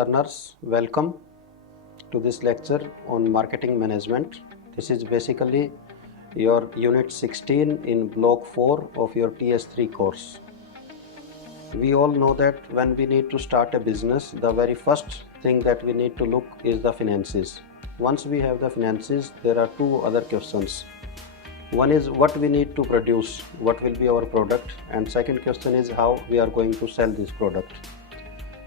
learners, welcome to this lecture on marketing management. This is basically your unit 16 in block 4 of your TS3 course. We all know that when we need to start a business, the very first thing that we need to look is the finances. Once we have the finances, there are two other questions. One is what we need to produce, what will be our product, and second question is how we are going to sell this product.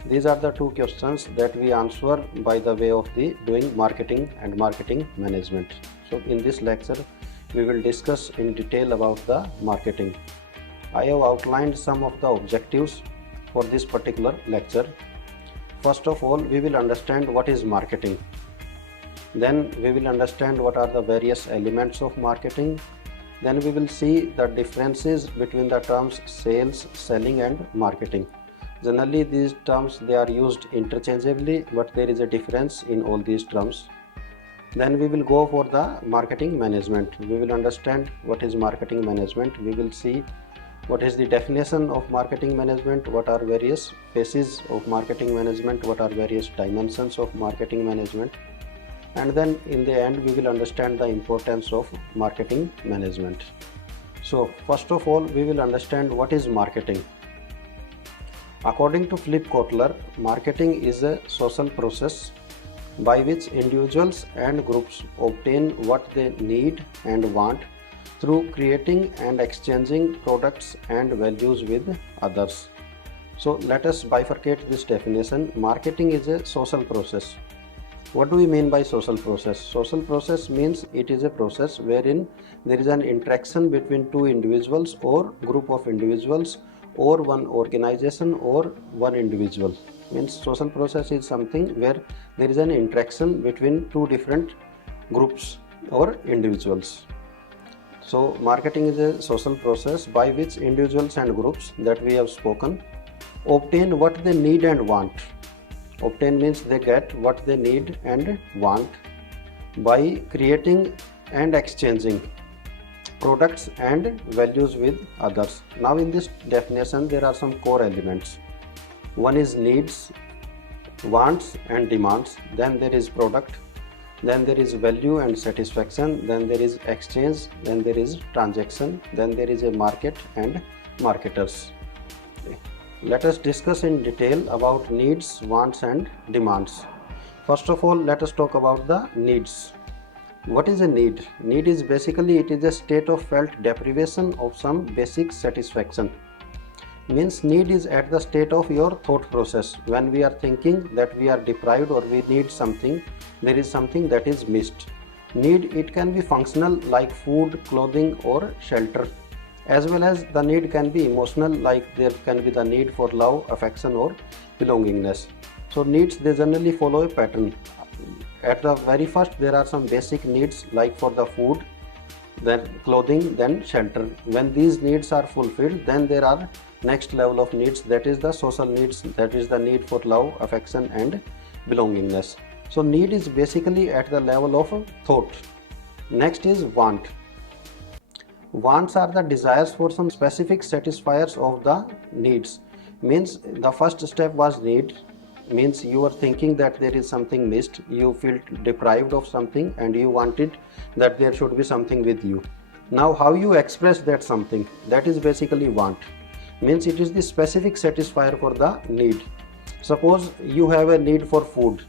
These are the two questions that we answer by the way of the doing marketing and marketing management. So in this lecture, we will discuss in detail about the marketing. I have outlined some of the objectives for this particular lecture. First of all, we will understand what is marketing. Then we will understand what are the various elements of marketing. Then we will see the differences between the terms sales, selling and marketing. Generally these terms they are used interchangeably, but there is a difference in all these terms. Then we will go for the marketing management. We will understand what is marketing management. We will see what is the definition of marketing management, what are various phases of marketing management, what are various dimensions of marketing management, and then in the end we will understand the importance of marketing management. So first of all, we will understand what is marketing. According to Philip Kotler, marketing is a social process by which individuals and groups obtain what they need and want through creating and exchanging products and values with others. So let us bifurcate this definition. Marketing is a social process. What do we mean by social process? Social process means it is a process wherein there is an interaction between two individuals or group of individuals or one organization or one individual. Means social process is something where there is an interaction between two different groups or individuals. So marketing is a social process by which individuals and groups that we have spoken obtain what they need and want. Obtain means they get what they need and want by creating and exchanging products and values with others. Now in this definition there are some core elements. One is needs, wants and demands, then there is product, then there is value and satisfaction, then there is exchange, then there is transaction, then there is a market and marketers. Let us discuss in detail about needs, wants and demands. First of all, let us talk about the needs. What is a need? Need is basically it is a state of felt deprivation of some basic satisfaction. Means need is at the state of your thought process. When we are thinking that we are deprived or we need something, there is something that is missed. Need, it can be functional like food, clothing or shelter, as well as the need can be emotional like there can be the need for love, affection or belongingness. So needs they generally follow a pattern. At the very first there are some basic needs like for the food, then clothing, then shelter. When these needs are fulfilled, then there are next level of needs, that is the social needs, that is the need for love, affection and belongingness. So need is basically at the level of thought. Next is want. Wants are the desires for some specific satisfiers of the needs. Means the first step was need, means you are thinking that there is something missed, you feel deprived of something and you wanted that there should be something with you. Now how you express that something, that is basically want. Means it is the specific satisfier for the need. Suppose you have a need for food.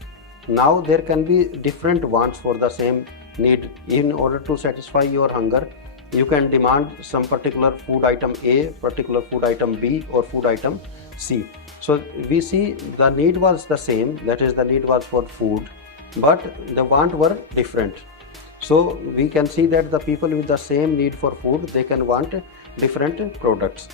Now there can be different wants for the same need. In order to satisfy your hunger, you can demand some particular food item A, particular food item B or food item C. So we see the need was the same, that is the need was for food, but the want were different. So we can see that the people with the same need for food, they can want different products.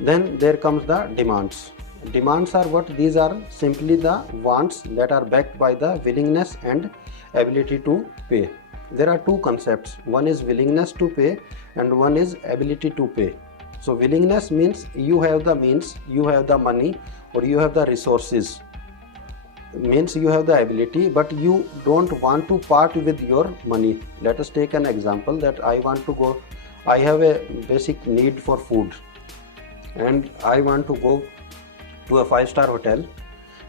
Then there comes the demands. Demands are what? These are simply the wants that are backed by the willingness and ability to pay. There are two concepts. One is willingness to pay and one is ability to pay. So willingness means you have the means, you have the money or you have the resources. Means you have the ability but you don't want to part with your money. Let us take an example that I have a basic need for food and I want to go to a 5-star hotel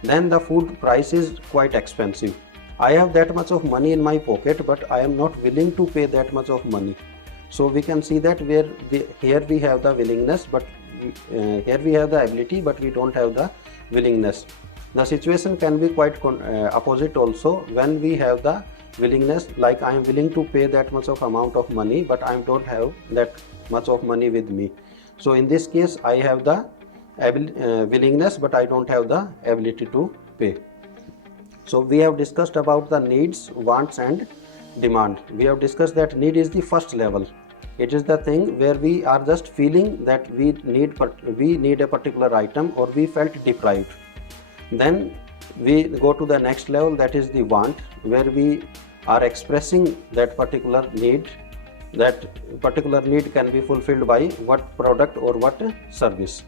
then the food price is quite expensive. I have that much of money in my pocket, but I am not willing to pay that much of money. So we can see that here we have the willingness, but here we have the ability, but we don't have the willingness. The situation can be quite opposite also, when we have the willingness, like I am willing to pay that much of amount of money, but I don't have that much of money with me. So in this case, I have the willingness, but I don't have the ability to pay. So we have discussed about the needs, wants and demand. We have discussed that need is the first level. It is the thing where we are just feeling that we need a particular item, or we felt deprived. Then we go to the next level, that is the want, where we are expressing that particular need. That particular need can be fulfilled by what product or what service.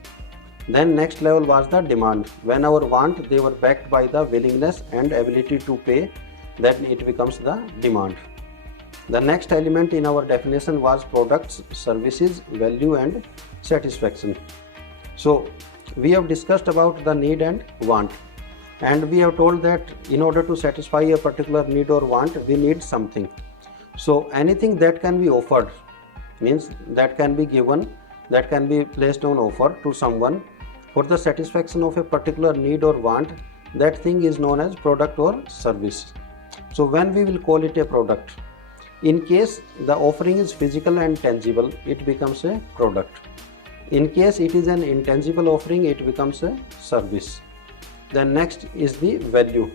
Then next level was the demand. When our want, they were backed by the willingness and ability to pay, then it becomes the demand. The next element in our definition was products, services, value and satisfaction. So we have discussed about the need and want, and we have told that in order to satisfy a particular need or want, we need something. So anything that can be offered, means that can be given, that can be placed on offer to someone for the satisfaction of a particular need or want, that thing is known as product or service. So when we will call it a product, in case the offering is physical and tangible, it becomes a product. In case it is an intangible offering, it becomes a service. Then next is the value.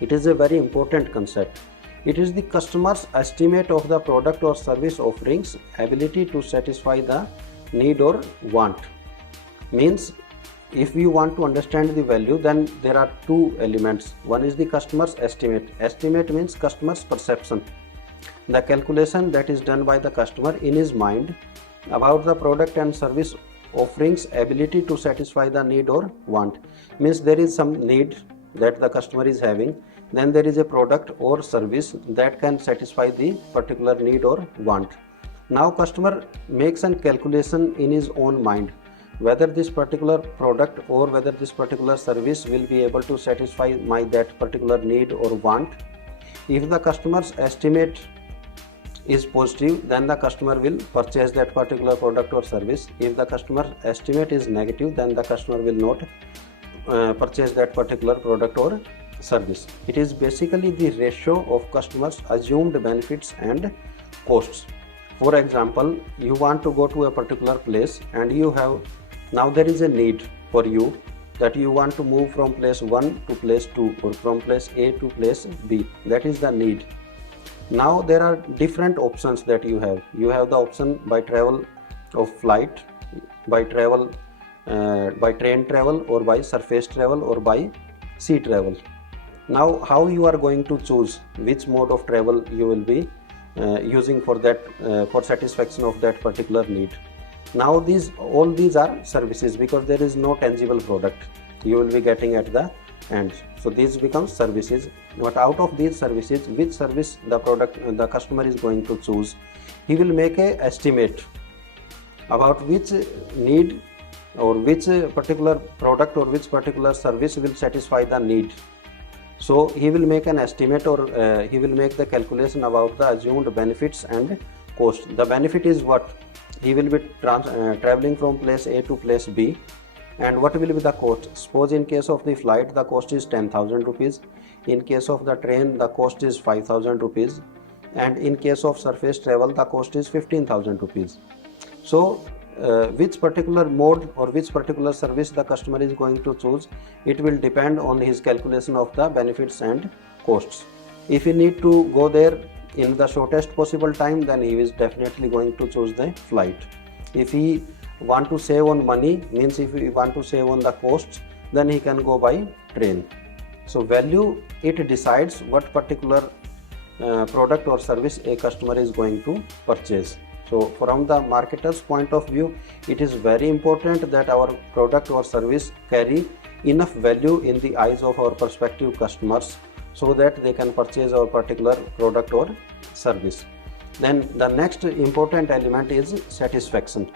It is a very important concept. It is the customer's estimate of the product or service offering's ability to satisfy the need or want. Means if you want to understand the value, then there are two elements. One is the customer's estimate. Estimate means customer's perception, the calculation that is done by the customer in his mind about the product and service offerings ability to satisfy the need or want. Means there is some need that the customer is having, then there is a product or service that can satisfy the particular need or want. Now customer makes a calculation in his own mind whether this particular product or whether this particular service will be able to satisfy that particular need or want. If the customer's estimate is positive, then the customer will purchase that particular product or service. If the customer estimate is negative, then the customer will not purchase that particular product or service. It is basically the ratio of customers' assumed benefits and costs. For example, you want to go to a particular place, and now there is a need for you that you want to move from place 1 to place 2 or from place A to place B. That is the need. Now there are different options that you have. You have the option by travel of flight, by travel, by train travel, or by surface travel, or by sea travel. Now how you are going to choose which mode of travel you will be using for satisfaction of that particular need. Now all these are services, because there is no tangible product you will be getting at the end. So these become services. But out of these services, which service the customer is going to choose, he will make a estimate about which need or which particular product or which particular service will satisfy the need. So he will make an estimate, or he will make the calculation about the assumed benefits and cost. The benefit is what? He will be traveling from place A to place B. And what will be the cost? Suppose in case of the flight, the cost is 10,000 rupees. In case of the train, the cost is 5,000 rupees. And in case of surface travel, the cost is 15,000 rupees. So which particular mode or which particular service the customer is going to choose, it will depend on his calculation of the benefits and costs. If he need to go there in the shortest possible time, then he is definitely going to choose the flight. If he want to save on money, means if he want to save on the costs, then he can go by train. So value, it decides what particular product or service a customer is going to purchase. So from the marketer's point of view, it is very important that our product or service carry enough value in the eyes of our prospective customers, so that they can purchase our particular product or service. Then the next important element is satisfaction.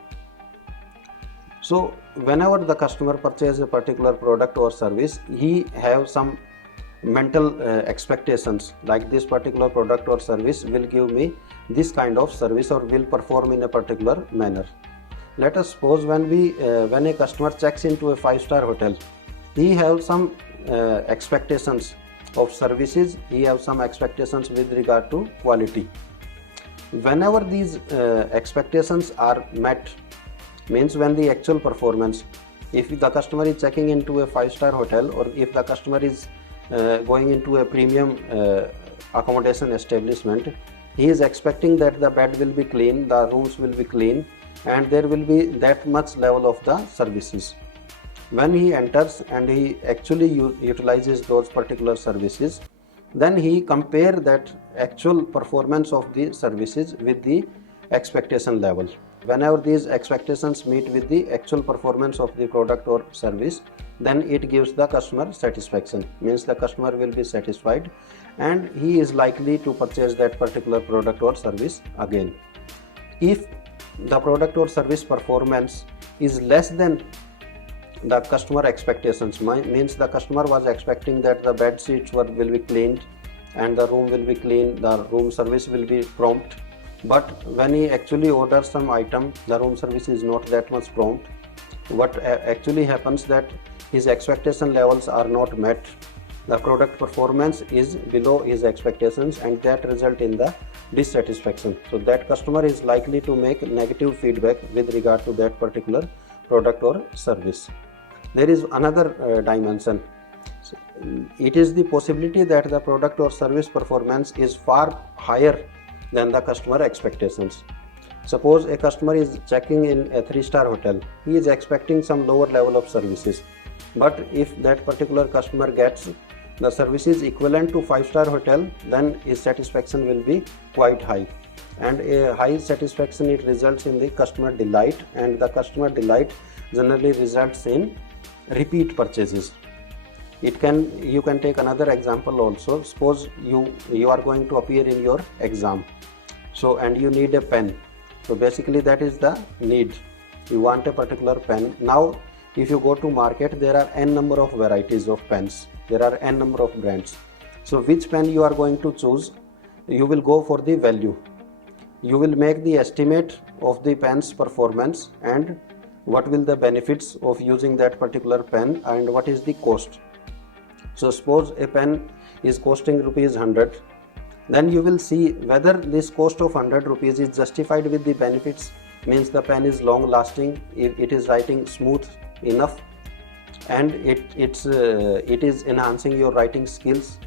So whenever the customer purchases a particular product or service, he have some mental expectations, like this particular product or service will give me this kind of service or will perform in a particular manner. Let us suppose when a customer checks into a 5-star hotel, he have some expectations of services, he have some expectations with regard to quality. Whenever these expectations are met, means when the actual performance, if the customer is checking into a 5-star hotel, or if the customer is going into a premium accommodation establishment, he is expecting that the bed will be clean, the rooms will be clean, and there will be that much level of the services. When he enters and he actually utilizes those particular services, then he compare that actual performance of the services with the expectation level. Whenever these expectations meet with the actual performance of the product or service, then it gives the customer satisfaction, means the customer will be satisfied and he is likely to purchase that particular product or service again. If the product or service performance is less than the customer expectations, means the customer was expecting that the bed sheets will be cleaned and the room will be clean, the room service will be prompt, but when he actually orders some item, the room service is not that much prompt. What actually happens that his expectation levels are not met, the product performance is below his expectations, and that result in the dissatisfaction. So that customer is likely to make negative feedback with regard to that particular product or service. There is another dimension. It is the possibility that the product or service performance is far higher than the customer expectations. Suppose a customer is checking in a 3-star hotel, he is expecting some lower level of services, but if that particular customer gets the services equivalent to 5-star hotel, then his satisfaction will be quite high, and a high satisfaction, it results in the customer delight, and the customer delight generally results in repeat purchases. You can take another example also. Suppose you are going to appear in your exam, so and you need a pen. So basically that is the need, you want a particular pen. Now if you go to market, there are n number of varieties of pens, there are n number of brands. So which pen you are going to choose? You will go for the value, you will make the estimate of the pen's performance and what will the benefits of using that particular pen and what is the cost. So suppose a pen is costing rupees 100, then you will see whether this cost of 100 rupees is justified with the benefits, means the pen is long lasting, it is writing smooth enough, and it is enhancing your writing skills.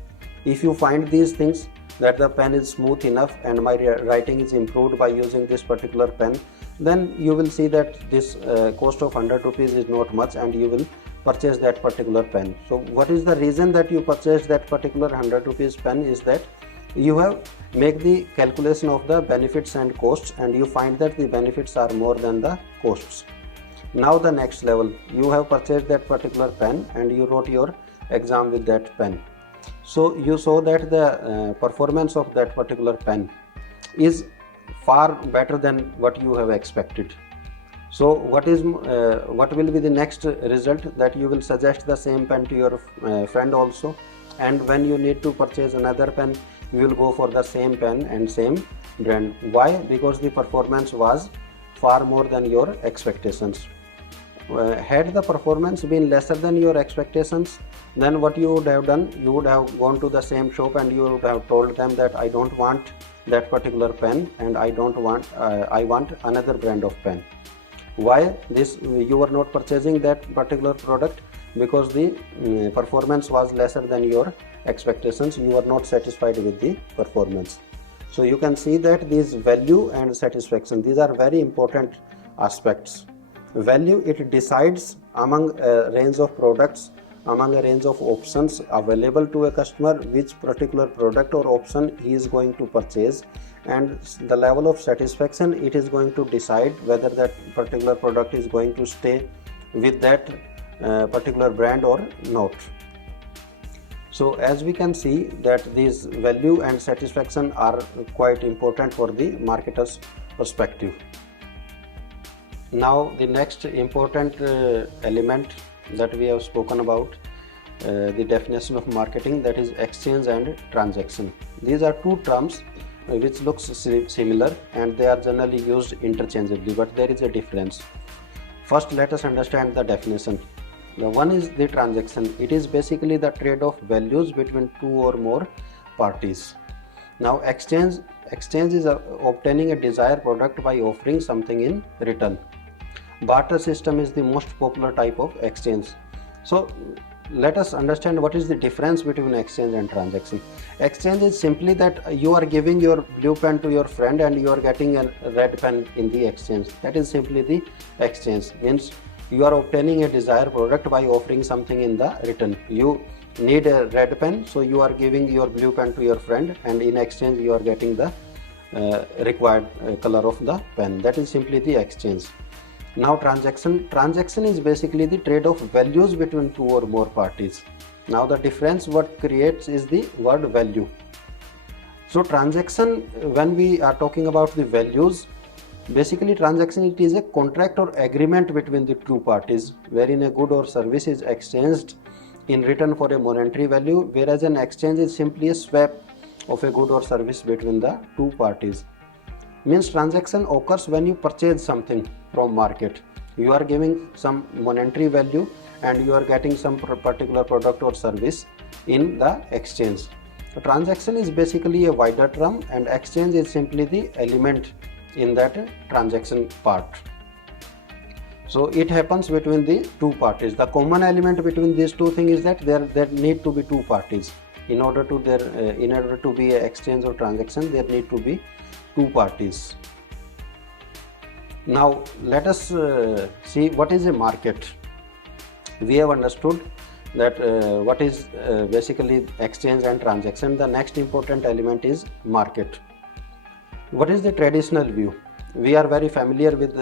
If you find these things, that the pen is smooth enough and my writing is improved by using this particular pen, then you will see that this cost of 100 rupees is not much and you will purchase that particular pen. So what is the reason that you purchase that particular 100 rupees pen is that you have make the calculation of the benefits and costs, and you find that the benefits are more than the costs. Now the next level, you have purchased that particular pen and you wrote your exam with that pen. So you saw that the performance of that particular pen is far better than what you have expected. So what will be the next result? That you will suggest the same pen to your friend also, and when you need to purchase another pen, you will go for the same pen and same brand. Why? Because the performance was far more than your expectations. Had the performance been lesser than your expectations, then what you would have done, you would have gone to the same shop and you would have told them that I don't want that particular pen and I want another brand of pen. Why this? You were not purchasing that particular product because the performance was lesser than your expectations. You were not satisfied with the performance. So you can see that these value and satisfaction, these are very important aspects. Value, it decides among a range of products, among a range of options available to a customer, which particular product or option he is going to purchase, and the level of satisfaction, it is going to decide whether that particular product is going to stay with that particular brand or not. So as we can see that these value and satisfaction are quite important for the marketer's perspective. Now the next important element that we have spoken about, the definition of marketing, that is exchange and transaction. These are two terms which looks similar and they are generally used interchangeably, but there is a difference. First, let us understand the definition. The one is the transaction. It is basically the trade of values between two or more parties. Now exchange is obtaining a desired product by offering something in return. Barter system is the most popular type of exchange. So let us understand what is the difference between exchange and transaction. Exchange is simply that you are giving your blue pen to your friend and you are getting a red pen in the exchange. That is simply the exchange. Means you are obtaining a desired product by offering something in the return. You need a red pen, so you are giving your blue pen to your friend, and in exchange you are getting the required color of the pen. That is simply the exchange. Now transaction is basically the trade of values between two or more parties. Now the difference what creates is the word value. So transaction, when we are talking about the values, basically transaction, it is a contract or agreement between the two parties wherein a good or service is exchanged in return for a monetary value, whereas an exchange is simply a swap of a good or service between the two parties. Means transaction occurs when you purchase something from market. You are giving some monetary value and you are getting some particular product or service in the exchange. So transaction is basically a wider term and exchange is simply the element in that transaction part. So it happens between the two parties. The common element between these two things is that there need to be two parties. In order to be an exchange or transaction, there need to be two parties. Now let us see what is a market. We have understood that what is basically exchange and transaction. The next important element is market. What is the traditional view? We are very familiar with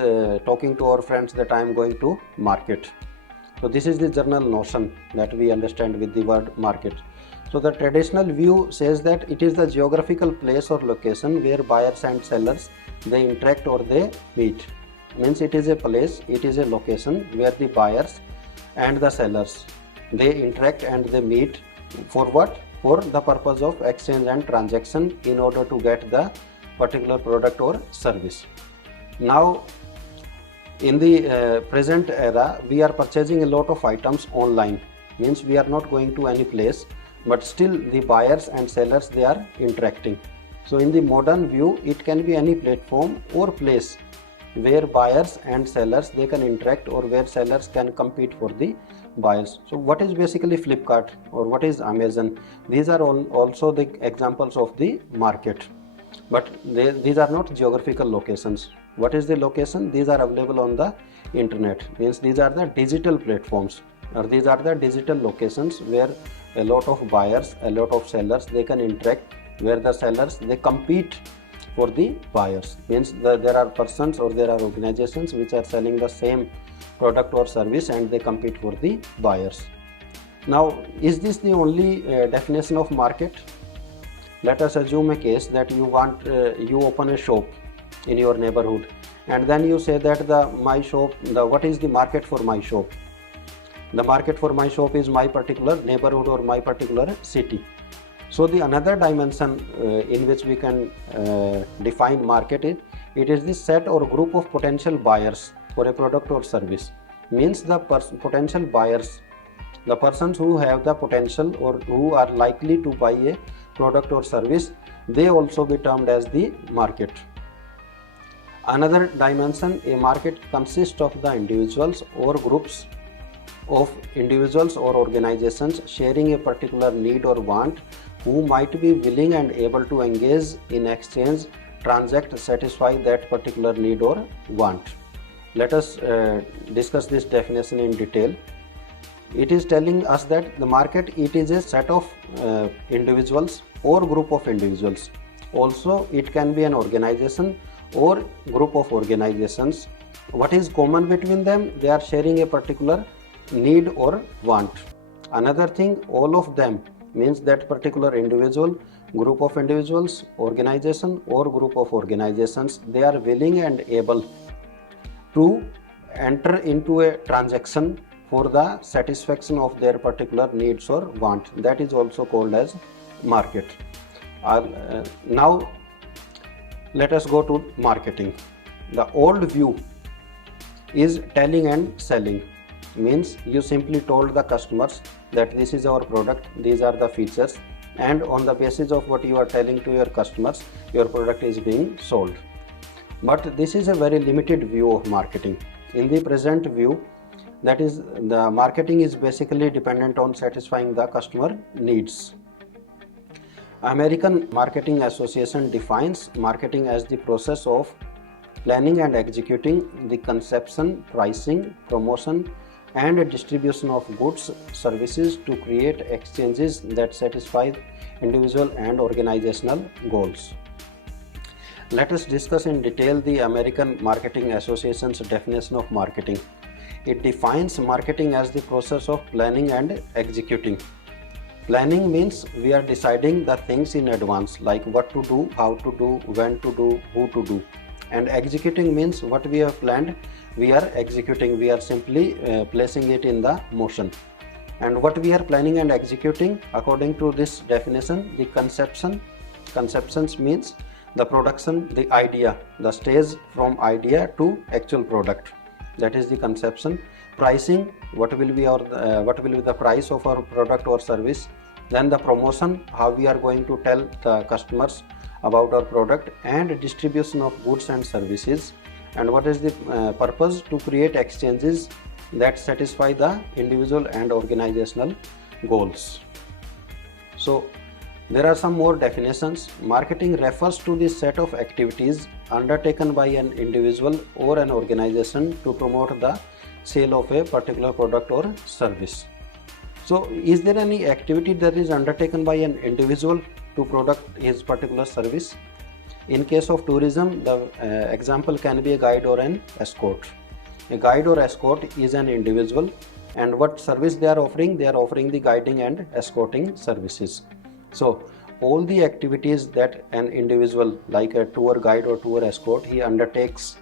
talking to our friends that I am going to market. So this is the general notion that we understand with the word market. So the traditional view says that it is the geographical place or location where buyers and sellers they interact or they meet. Means it is a place, it is a location where the buyers and the sellers they interact and they meet for what? For the purpose of exchange and transaction in order to get the particular product or service. Now in the present era, we are purchasing a lot of items online. Means we are not going to any place, but still the buyers and sellers they are interacting. So in the modern view, it can be any platform or place where buyers and sellers they can interact or where sellers can compete for the buyers. So what is basically Flipkart or what is Amazon? These are also the examples of the market, but these are not geographical locations. What is the location? These are available on the internet. Means these are the digital platforms or these are the digital locations where a lot of buyers, a lot of sellers they can interact, where the sellers they compete for the buyers. Means there are persons or there are organizations which are selling the same product or service and they compete for the buyers. Now is this the only definition of market? Let us assume a case that you open a shop in your neighborhood and then you say that what is the market for my shop? The market for my shop is my particular neighborhood or my particular city. So the another dimension in which we can define market it is the set or group of potential buyers for a product or service. Means the potential buyers, the persons who have the potential or who are likely to buy a product or service, they also be termed as the market. Another dimension, a market consists of the individuals or groups of individuals or organizations sharing a particular need or want who might be willing and able to engage in exchange, transact, satisfy that particular need or want. Let us discuss this definition in detail. It is telling us that the market it is a set of individuals or group of individuals. Also it can be an organization or group of organizations. What is common between them? They are sharing a particular need or want. Another thing, all of them means that particular individual, group of individuals, organization or group of organizations, they are willing and able to enter into a transaction for the satisfaction of their particular needs or want. That is also called as market. Now let us go to marketing. The old view is telling and selling, means you simply told the customers that this is our product, these are the features, and on the basis of what you are telling to your customers, your product is being sold. But this is a very limited view of marketing. In the present view, that is, the marketing is basically dependent on satisfying the customer needs. American Marketing Association defines marketing as the process of planning and executing the conception, pricing, promotion, and distribution of goods, services to create exchanges that satisfy individual and organizational goals. Let us discuss in detail the American Marketing Association's definition of marketing. It defines marketing as the process of planning and executing. Planning means we are deciding the things in advance, like what to do, how to do, when to do, who to do. And executing means what we have planned, we are executing, we are simply placing it in the motion. And what we are planning and executing, according to this definition, the conceptions means the production, the idea, the stage from idea to actual product, that is the conception. Pricing, what will be the price of our product or service. Then the promotion, how we are going to tell the customers about our product. And distribution of goods and services. And what is the purpose? To create exchanges that satisfy the individual and organizational goals. So there are some more definitions. Marketing refers to the set of activities undertaken by an individual or an organization to promote the sale of a particular product or service. So is there any activity that is undertaken by an individual to product his particular service? In case of tourism, the example can be a guide or an escort. A guide or escort is an individual, and what service they are offering? They are offering the guiding and escorting services. So all the activities that an individual, like a tour guide or tour escort, he undertakes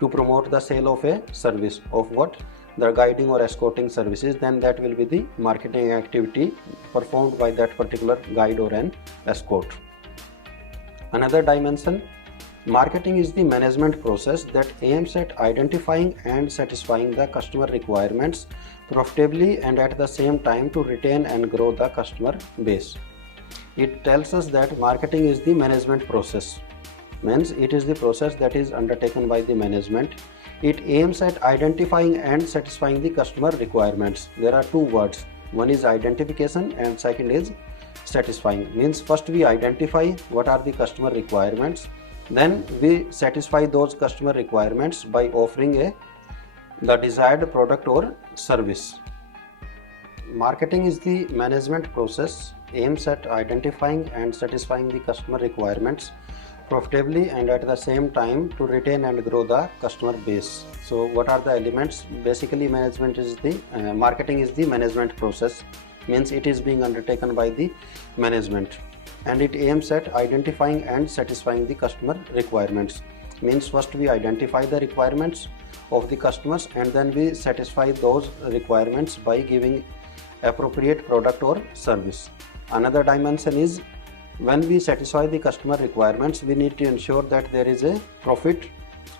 to promote the sale of a service, of what? The guiding or escorting services, then that will be the marketing activity performed by that particular guide or an escort. Another dimension, marketing is the management process that aims at identifying and satisfying the customer requirements profitably and at the same time to retain and grow the customer base. It tells us that marketing is the management process, means it is the process that is undertaken by the management. It aims at identifying and satisfying the customer requirements. There are two words, one is identification and second is satisfying. Means first we identify what are the customer requirements, then we satisfy those customer requirements by offering the desired product or service. Marketing is the management process, aims at identifying and satisfying the customer requirements profitably and at the same time to retain and grow the customer base. So what are the elements? Basically marketing is the management process, means it is being undertaken by the management, and it aims at identifying and satisfying the customer requirements. Means first we identify the requirements of the customers and then we satisfy those requirements by giving appropriate product or service. Another dimension is, when we satisfy the customer requirements, we need to ensure that there is a profit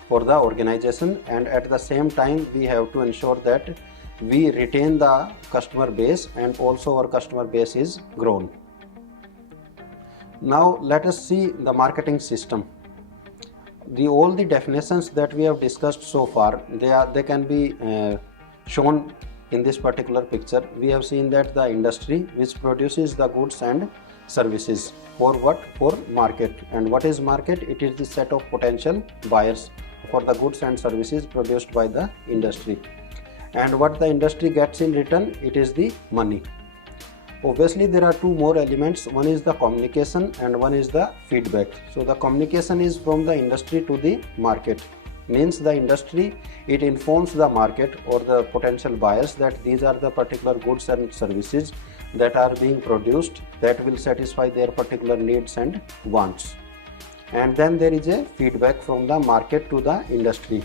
for the organization, and at the same time we have to ensure that we retain the customer base and also our customer base is grown. Now let us see the marketing system. All the definitions that we have discussed so far, they can be shown in this particular picture. We have seen that the industry which produces the goods and services, for what? For market. And what is market? It is the set of potential buyers for the goods and services produced by the industry. And what the industry gets in return, it is the money. Obviously there are two more elements, one is the communication and one is the feedback. So the communication is from the industry to the market, means the industry, it informs the market or the potential buyers that these are the particular goods and services that are being produced that will satisfy their particular needs and wants. And then there is a feedback from the market to the industry.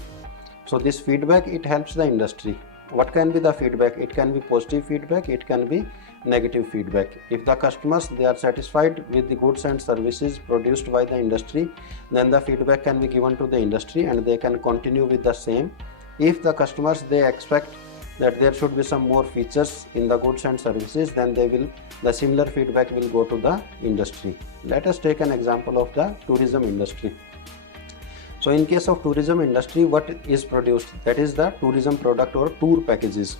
So this feedback, it helps the industry. What can be the feedback? It can be positive feedback, it can be negative feedback. If the customers, they are satisfied with the goods and services produced by the industry, then the feedback can be given to the industry and they can continue with the same. If the customers, they expect that there should be some more features in the goods and services, then the similar feedback will go to the industry. Let us take an example of the tourism industry. So in case of tourism industry, what is produced? That is the tourism product or tour packages.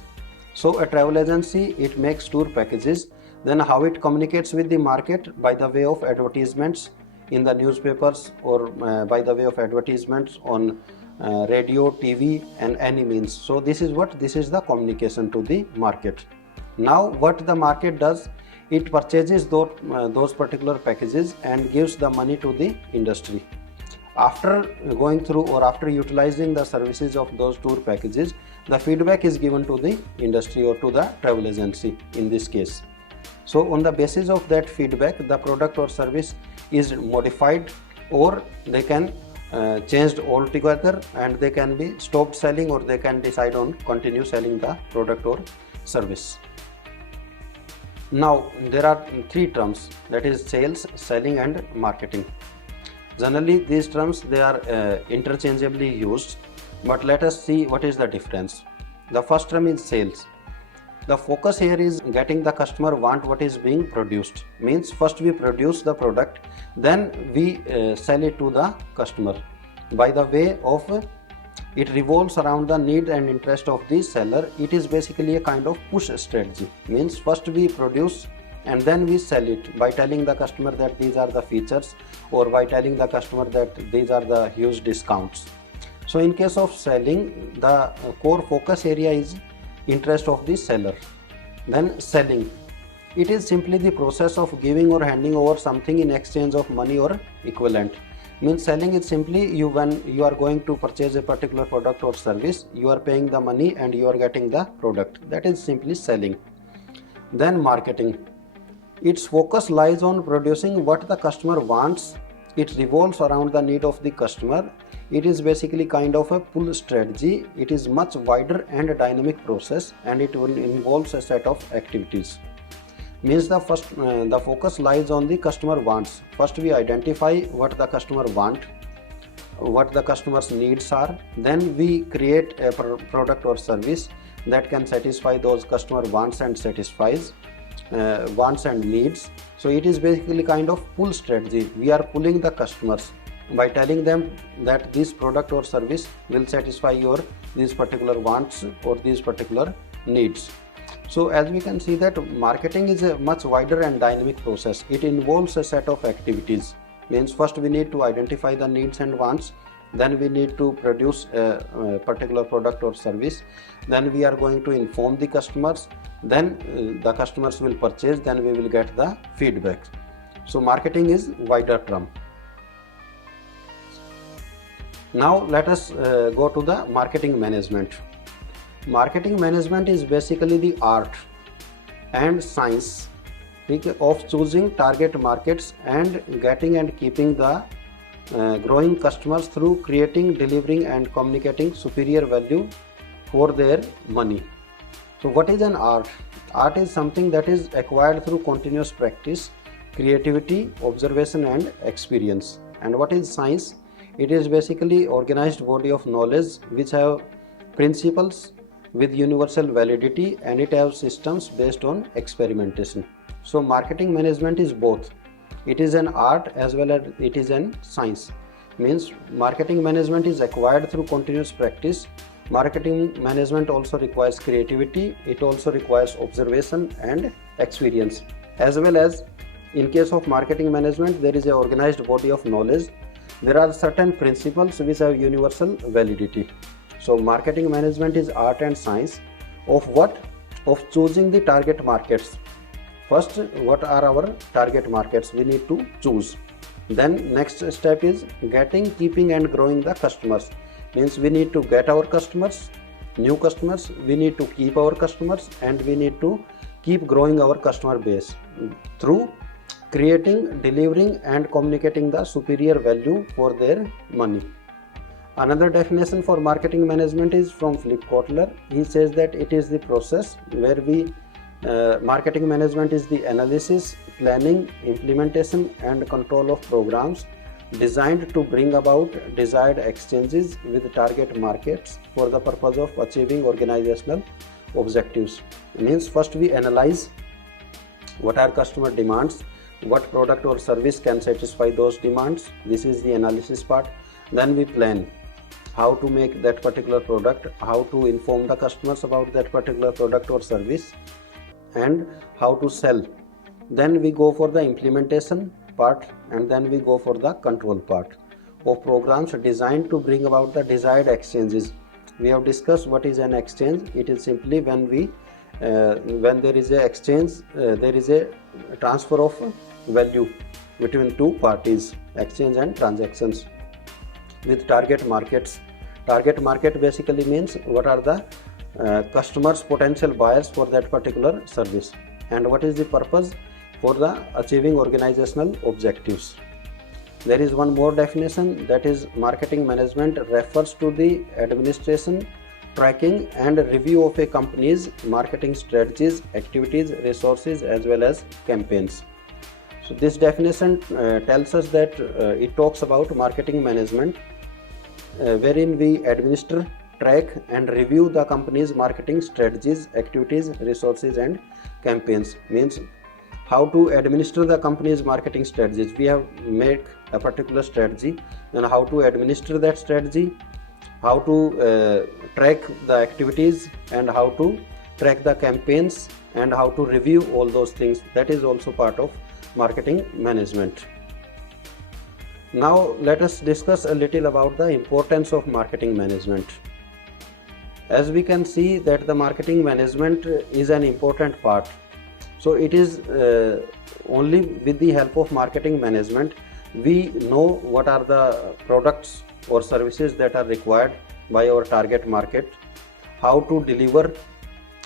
So a travel agency, it makes tour packages. Then how it communicates with the market? By the way of advertisements in the newspapers, or by the way of advertisements on radio, TV and any means. So this is the communication to the market. Now what the market does, it purchases those particular packages and gives the money to the industry. After going through or after utilizing the services of those tour packages, the feedback is given to the industry or to the travel agency in this case. So on the basis of that feedback, the product or service is modified, or they can changed altogether, and they can be stopped selling, or they can decide on continue selling the product or service. Now there are three terms, that is sales, selling and marketing. Generally these terms, they are interchangeably used, but let us see what is the difference. The first term is sales. The focus here is getting the customer want what is being produced. Means first we produce the product, then we sell it to the customer. By the way of it revolves around the need and interest of the seller. It is basically a kind of push strategy. Means first we produce and then we sell it by telling the customer that these are the features, or by telling the customer that these are the huge discounts. So in case of selling, the core focus area is interest of the seller. Then selling, it is simply the process of giving or handing over something in exchange of money or equivalent. Means selling is simply when you are going to purchase a particular product or service, you are paying the money and you are getting the product. That is simply selling. Then marketing, its focus lies on producing what the customer wants. It revolves around the need of the customer. It is basically kind of a pull strategy. It is much wider and a dynamic process, and it will involves a set of activities. Means the focus lies on the customer wants. First we identify what the customer want, what the customer's needs are. Then we create a product or service that can satisfy those customer wants and satisfies wants and needs. So it is basically kind of pull strategy. We are pulling the customers by telling them that this product or service will satisfy your these particular wants or these particular needs. So as we can see that marketing is a much wider and dynamic process. It involves a set of activities. Means first we need to identify the needs and wants, then we need to produce a particular product or service, then we are going to inform the customers, then the customers will purchase, then we will get the feedback. So marketing is wider term. Now let us go to the marketing management. Marketing management is basically the art and science of choosing target markets and getting and keeping the growing customers through creating, delivering and communicating superior value for their money. So what is an art? Art is something that is acquired through continuous practice, creativity, observation and experience. And what is science? It is basically organized body of knowledge which have principles with universal validity, and it has systems based on experimentation. So marketing management is both. It is an art as well as it is an science. Means marketing management is acquired through continuous practice. Marketing management also requires creativity. It also requires observation and experience. As well as in case of marketing management, there is an organized body of knowledge. There are certain principles which have universal validity. So marketing management is art and science of what? Of choosing the target markets. First, what are our target markets? We need to choose. Then next step is getting, keeping and growing the customers. Means we need to get our customers, new customers, we need to keep our customers, and we need to keep growing our customer base through creating, delivering and communicating the superior value for their money. Another definition for marketing management is from Philip Kotler. He says that it is the process where marketing management is the analysis, planning, implementation and control of programs designed to bring about desired exchanges with target markets for the purpose of achieving organizational objectives. Means first we analyze what are customer demands, what product or service can satisfy those demands. This is the analysis part. Then we plan how to make that particular product, how to inform the customers about that particular product or service, and how to sell. Then we go for the implementation part, and then we go for the control part of programs designed to bring about the desired exchanges. We have discussed what is an exchange. It is simply when there is a exchange, there is a transfer of value between two parties, exchange and transactions with target markets. Target market basically means what are the customers, potential buyers for that particular service, and what is the purpose for the achieving organizational objectives. There is one more definition, that is marketing management refers to the administration, tracking and review of a company's marketing strategies, activities, resources as well as campaigns. So this definition tells us that it talks about marketing management wherein we administer, track and review the company's marketing strategies, activities, resources and campaigns. Means how to administer the company's marketing strategies. We have made a particular strategy, and how to administer that strategy, how to track the activities and how to track the campaigns and how to review all those things. That is also part of marketing management. Now let us discuss a little about the importance of marketing management. As we can see that the marketing management is an important part. So it is only with the help of marketing management we know what are the products or services that are required by our target market, how to deliver,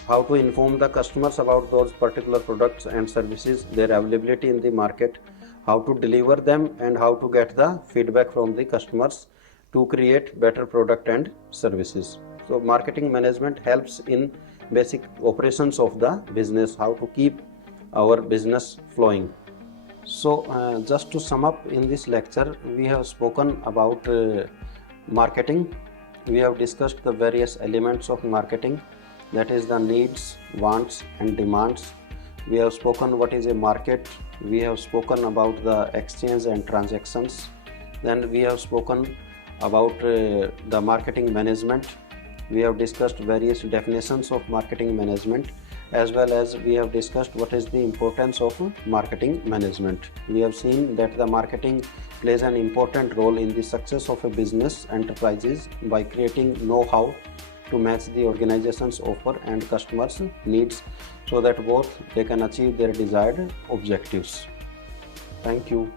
how to inform the customers about those particular products and services, their availability in the market, how to deliver them and how to get the feedback from the customers to create better product and services. So marketing management helps in basic operations of the business, how to keep our business flowing. So just to sum up, in this lecture we have spoken about marketing. We have discussed the various elements of marketing, that is the needs, wants and demands. We have spoken what is a market. We have spoken about the exchange and transactions. Then we have spoken about the marketing management. We have discussed various definitions of marketing management, as well as we have discussed what is the importance of marketing management. We have seen that the marketing plays an important role in the success of a business enterprises by creating know-how to match the organization's offer and customers' needs so that both they can achieve their desired objectives. Thank you.